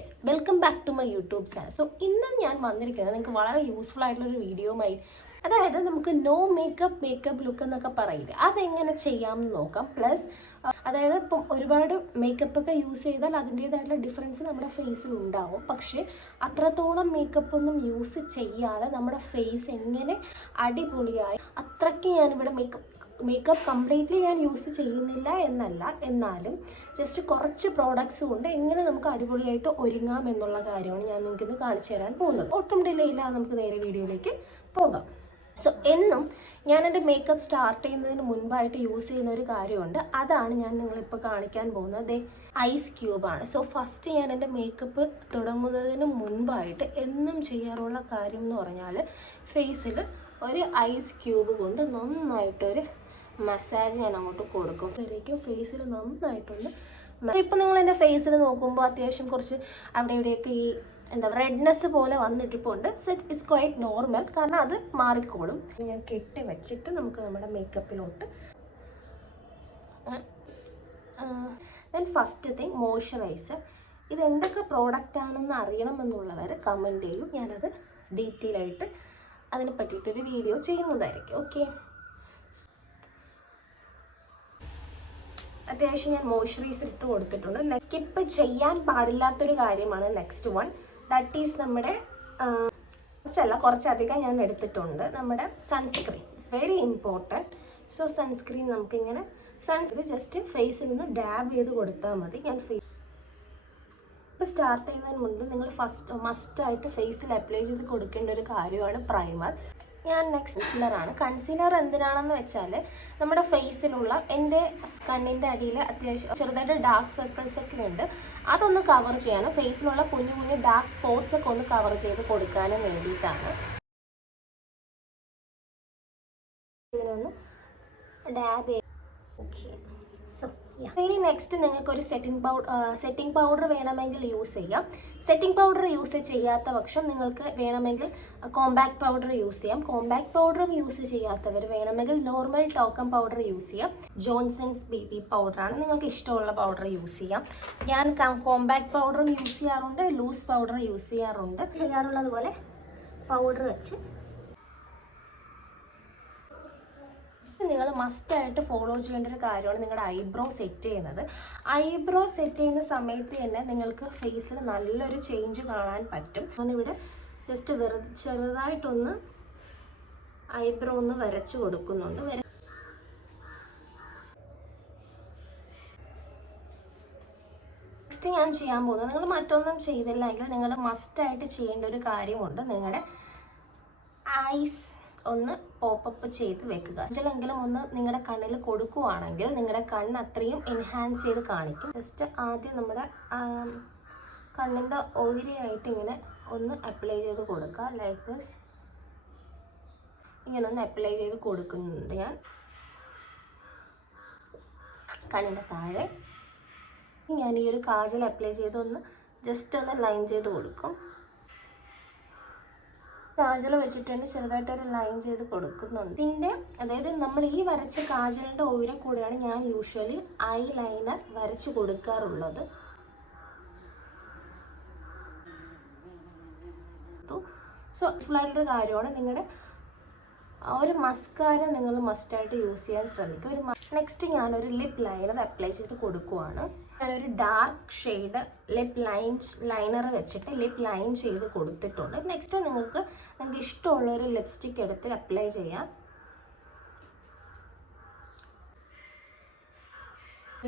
Guys welcome back to my YouTube channel so ഇന്ന് ഞാൻ വന്നിരിക്കുന്നത് നിങ്ങൾക്ക് വളരെ യൂസ്ഫുൾ ആയിട്ടുള്ള ഒരു വീഡിയോയുമായി അതായത് നമുക്ക് നോ മേക്കപ്പ് മേക്കപ്പ് ലുക്ക് എന്നൊക്കെ പറയില്ലേ? അതെങ്ങനെ ചെയ്യാമെന്ന് നോക്കാം. പ്ലസ് അതായത് ഇപ്പം ഒരുപാട് മേക്കപ്പ് ഒക്കെ യൂസ് ചെയ്താൽ അതിന്റേതായിട്ടുള്ള ഡിഫറൻസ് നമ്മുടെ ഫേസിൽ ഉണ്ടാവും. പക്ഷേ അത്രത്തോളം മേക്കപ്പ് ഒന്നും യൂസ് ചെയ്യാതെ നമ്മുടെ ഫേസ് എങ്ങനെ അടിപൊളിയായി അത്രയ്ക്ക് ഞാനിവിടെ മേക്കപ്പ് മേക്കപ്പ് കംപ്ലീറ്റ്ലി ഞാൻ യൂസ് ചെയ്യുന്നില്ല എന്നല്ല. എന്നാലും ജസ്റ്റ് കുറച്ച് പ്രോഡക്റ്റ്സ് കൊണ്ട് എങ്ങനെ നമുക്ക് അടിപൊളിയായിട്ട് ഒരുങ്ങാം എന്നുള്ള കാര്യമാണ് ഞാൻ നിങ്ങൾക്ക് ഇന്ന് കാണിച്ചു തരാൻ പോകുന്നത്. ഒട്ടും ഡിലേ ഇല്ലാതെ നമുക്ക് നേരെ വീഡിയോയിലേക്ക് പോകാം. സോ എന്നും ഞാൻ എന്റെ മേക്കപ്പ് സ്റ്റാർട്ട് ചെയ്യുന്നതിന് മുൻപായിട്ട് യൂസ് ചെയ്യുന്ന ഒരു കാര്യമുണ്ട്. അതാണ് ഞാൻ നിങ്ങളിപ്പോൾ കാണിക്കാൻ പോകുന്നത്. ഐസ് ക്യൂബാണ് സോ ഫസ്റ്റ് ഞാൻ എന്റെ മേക്കപ്പ് തുടങ്ങുന്നതിന് മുൻപായിട്ട് എന്നും ചെയ്യാറുള്ള കാര്യം എന്ന് പറഞ്ഞാൽ ഫേസിൽ ഒരു ഐസ് ക്യൂബ് കൊണ്ട് നന്നായിട്ടൊരു മസാജ് ഞാൻ അങ്ങോട്ട് കൊടുക്കും. അപ്പോഴേക്കും ഫേസിൽ നന്നായിട്ടുണ്ട്. ഇപ്പം നിങ്ങൾ എന്റെ ഫേസിൽ നോക്കുമ്പോൾ അത്യാവശ്യം കുറച്ച് അവിടെ ഇവിടെയൊക്കെ ഈ എന്താ റെഡ്നെസ് പോലെ വന്നിട്ടിപ്പോണ്ട് സോ ഇറ്റ്സ് ക്വൈറ്റ് നോർമൽ കാരണം അത് മാറിക്കോളും. ഞാൻ കെട്ടി വെച്ചിട്ട് നമുക്ക് നമ്മുടെ മേക്കപ്പിലോട്ട് ദെൻ ഫസ്റ്റ് തിങ് മോയ്സ്ചറൈസർ ഇത് പ്രോഡക്റ്റ് ആണെന്ന് അറിയണമെന്നുള്ളവർ കമന്റ് ചെയ്യും. ഞാനത് ഡീറ്റെയിൽ ആയിട്ട് അതിനെ പറ്റിയിട്ടൊരു വീഡിയോ ചെയ്യുന്നതായിരിക്കും. ഓക്കെ അത്യാവശ്യം ഞാൻ മോയ്സ്ചറൈസർ ഇട്ട് കൊടുത്തിട്ടുണ്ട്. സ്കിപ്പ് ചെയ്യാൻ പാടില്ലാത്തൊരു കാര്യമാണ് നെക്സ്റ്റ് വൺ ദാറ്റ് ഈസ് നമ്മുടെ കുറച്ചല്ല കുറച്ചധികം ഞാൻ എടുത്തിട്ടുണ്ട്. നമ്മുടെ sunscreen it's very important so sunscreen നമുക്കിങ്ങനെ സൺസ്ക്രീൻ ജസ്റ്റ് ഫേസിൽ നിന്ന് ഡാബ് ചെയ്ത് കൊടുത്താൽ മതി. ഞാൻ ഫേസ് ഇപ്പോൾ സ്റ്റാർട്ട് ചെയ്യുന്നതിന് മുൻപ് നിങ്ങൾ ഫസ്റ്റ് മസ്റ്റായിട്ട് ഫേസിൽ അപ്ലൈ ചെയ്ത് കൊടുക്കേണ്ട ഒരു കാര്യമാണ് പ്രൈമർ ഞാൻ നെക്സ്റ്റ് കൺസീലറാണ് കൺസീലർ എന്തിനാണെന്ന് വെച്ചാൽ നമ്മുടെ ഫേസിലുള്ള എന്റെ കണ്ണിന്റെ അടിയിൽ അത്യാവശ്യം ചെറുതായിട്ട് ഡാർക്ക് സർക്കിൾസ് ഒക്കെ ഉണ്ട്. അതൊന്ന് കവർ ചെയ്യാനും ഫേസിലുള്ള കുഞ്ഞു കുഞ്ഞു ഡാർക്ക് സ്പോട്ട്സ് ഒക്കെ ഒന്ന് കവർ ചെയ്ത് കൊടുക്കാനും വേണ്ടിയിട്ടാണ്. ഇതിനൊന്ന് ഡാബ് ഓക്കെ ഇനി നെക്സ്റ്റ് നിങ്ങൾക്ക് ഒരു സെറ്റിംഗ് പൗഡർ സെറ്റിംഗ് പൗഡർ വേണമെങ്കിൽ യൂസ് ചെയ്യാം. സെറ്റിംഗ് പൗഡർ യൂസ് ചെയ്യാത്ത പക്ഷം നിങ്ങൾക്ക് വേണമെങ്കിൽ കോമ്പാക്ട് പൗഡർ യൂസ് ചെയ്യാം. കോമ്പാക്ട് പൗഡറും യൂസ് ചെയ്യാത്തവർ വേണമെങ്കിൽ നോർമൽ ടോക്കൺ പൗഡർ യൂസ് ചെയ്യാം. ജോൺസൺസ് ബേബി പൗഡറാണ് നിങ്ങൾക്ക് ഇഷ്ടമുള്ള പൗഡർ യൂസ് ചെയ്യാം. ഞാൻ കോമ്പാക്ട് പൗഡറും യൂസ് ചെയ്യാറുണ്ട് ലൂസ് പൗഡർ യൂസ് ചെയ്യാറുണ്ട്. ചെയ്യാറുള്ളതുപോലെ പൗഡർ വെച്ച് നിങ്ങൾ മസ്റ്റായിട്ട് ഫോളോ ചെയ്യേണ്ട ഒരു കാര്യമാണ് നിങ്ങളുടെ ഐബ്രോ സെറ്റ് ചെയ്യുന്നത്. ഐബ്രോ സെറ്റ് ചെയ്യുന്ന സമയത്ത് തന്നെ നിങ്ങൾക്ക് ഫേസിൽ നല്ലൊരു ചേഞ്ച് കാണാൻ പറ്റും. ഞാനിവിടെ ജസ്റ്റ് വെറു ചെറുതായിട്ടൊന്ന് ഐബ്രോ ഒന്ന് വരച്ചു കൊടുക്കുന്നുണ്ട്. വര നെക്സ്റ്റ് ഞാൻ ചെയ്യാൻ പോകുന്നത് നിങ്ങൾ മറ്റൊന്നും ചെയ്തില്ലെങ്കിൽ നിങ്ങൾ മസ്റ്റായിട്ട് ചെയ്യേണ്ട ഒരു കാര്യമുണ്ട്. നിങ്ങളുടെ ഐസ് ഒന്ന് പോപ്പപ്പ് ചെയ്ത് വെക്കുക. ചിലെങ്കിലും ഒന്ന് നിങ്ങളുടെ കണ്ണിൽ കൊടുക്കുവാണെങ്കിൽ നിങ്ങളുടെ കണ്ണ് അത്രയും എൻഹാൻസ് ചെയ്ത് കാണിക്കും. ജസ്റ്റ് ആദ്യം നമ്മുടെ കണ്ണിന്റെ ഓയിലായിട്ട് ഇങ്ങനെ ഒന്ന് അപ്ലൈ ചെയ്ത് കൊടുക്കുക. ലൈക്ക് ഇങ്ങനെ ഒന്ന് അപ്ലൈ ചെയ്ത് കൊടുക്കുന്നുണ്ട് ഞാൻ. കണ്ണിന്റെ താഴെ. ഞാൻ ഈ ഒരു കാജൽ അപ്ലൈ ചെയ്ത് ഒന്ന് ജസ്റ്റ് ഒന്ന് ലൈൻ ചെയ്ത് കൊടുക്കും. കാജൽ വെച്ചിട്ട് തന്നെ ചെറുതായിട്ടൊരു ലൈൻ ചെയ്ത് കൊടുക്കുന്നുണ്ട്. ഇതിന്റെ അതായത് നമ്മൾ ഈ വരച്ച കാജലിന്റെ ഓയിലെ കൂടെയാണ് ഞാൻ യൂഷ്വലി ഐ ലൈനർ വരച്ച് കൊടുക്കാറുള്ളത്. സോ ആയിട്ടുള്ള കാര്യമാണ് നിങ്ങളുടെ ആ ഒരു മസ്കാര നിങ്ങൾ മസ്റ്റായിട്ട് യൂസ് ചെയ്യാൻ ശ്രമിക്കുക. ഒരു നെക്സ്റ്റ് ഞാനൊരു ലിപ് ലൈനർ അപ്ലൈ ചെയ്ത് കൊടുക്കുവാണ്. ഞാനൊരു dark shade lip line liner വെച്ചിട്ട് ലിപ് ലൈൻ ചെയ്ത് കൊടുത്തിട്ടുണ്ട്. നെക്സ്റ്റ് നിങ്ങൾക്ക് നിങ്ങൾക്ക് ഇഷ്ടമുള്ള ഒരു ലിപ്സ്റ്റിക് എടുത്ത് അപ്ലൈ ചെയ്യാം.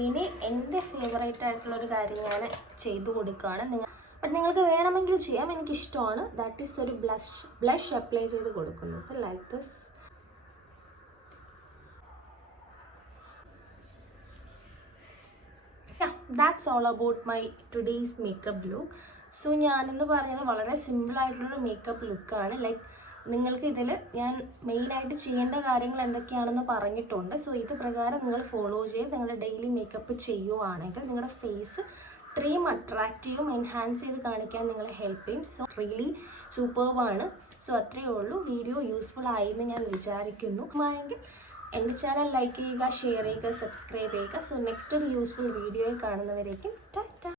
ഇനി എന്റെ ഫേവറേറ്റ് ആയിട്ടുള്ളൊരു കാര്യം ഞാൻ ചെയ്തു കൊടുക്കുകയാണ്. നിങ്ങൾ ബട്ട് നിങ്ങൾക്ക് വേണമെങ്കിൽ ചെയ്യാം. എനിക്കിഷ്ടമാണ്. ദാറ്റ് ഈസ് ഒരു ബ്ലഷ് ബ്ലഷ് അപ്ലൈ ചെയ്ത് കൊടുക്കുന്നത്. Like this that's all about my today's makeup look so ഞാനെന്ന് പറയുന്നത് വളരെ സിമ്പിളായിട്ടുള്ളൊരു മേക്കപ്പ് ലുക്കാണ് ലൈക്ക് നിങ്ങൾക്ക് ഇതിൽ ഞാൻ മെയിനായിട്ട് ചെയ്യേണ്ട കാര്യങ്ങൾ എന്തൊക്കെയാണെന്ന് പറഞ്ഞിട്ടുണ്ട്. സോ ഇത് പ്രകാരം നിങ്ങൾ ഫോളോ ചെയ്ത് നിങ്ങൾ ഡെയിലി മേക്കപ്പ് ചെയ്യുവാണെങ്കിൽ നിങ്ങളുടെ ഫേസ് ഇത്രയും അട്രാക്റ്റീവും എൻഹാൻസ് ചെയ്ത് കാണിക്കാൻ നിങ്ങളെ ഹെൽപ്പ് ചെയ്യും. സോ റിയലി സൂപ്പർവാണ് സോ അത്രയേ ഉള്ളൂ. വീഡിയോ യൂസ്ഫുൾ ആയി എന്ന് ഞാൻ വിചാരിക്കുന്നു. ആയെങ്കിൽ എന്റെ ചാനൽ ലൈക്ക് ചെയ്യുക ഷെയർ ചെയ്യുക സബ്സ്ക്രൈബ് ചെയ്യുക. സോ നെക്സ്റ്റ് ഒരു യൂസ്ഫുൾ വീഡിയോയിൽ കാണുന്നവരേക്കും ടാറ്റ